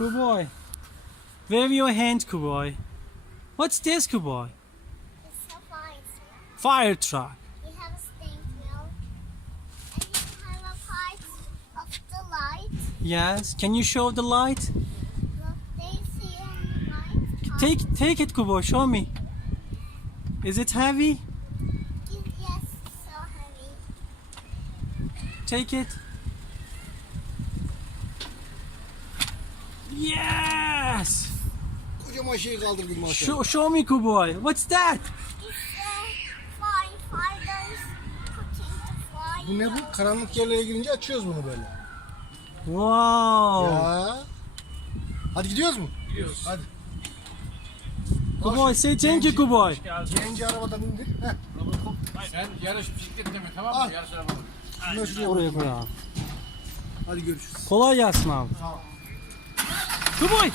Good boy. Wave your hand, good boy. What's this, good boy? It's a fire. Fire truck. You have a steering wheel. And you have a part of the light. Yes. Can you show the light? Look, they see on the light. Take it, good boy. Show me. Is it heavy? Yes, so heavy. Take it. Yes. Kocaman şeyi kaldırdın maşallah. Show me, good boy. What's that? It's firefighters cooking the fire. Bu ne bu? Karanlık yerlere girince açıyoruz bunu böyle. Wow. Ya. Hadi gidiyoruz mu? Gidiyoruz. Hadi. Good boy, say thank you, good boy. Genci arabadan indir. Heh. Sen yarış bisiklet deme, tamam Al. mı? Yarış arabası. Şunları şuraya koy. Oraya koy abi. Hadi görüşürüz. Kolay gelsin abi. Tamam. Good boy.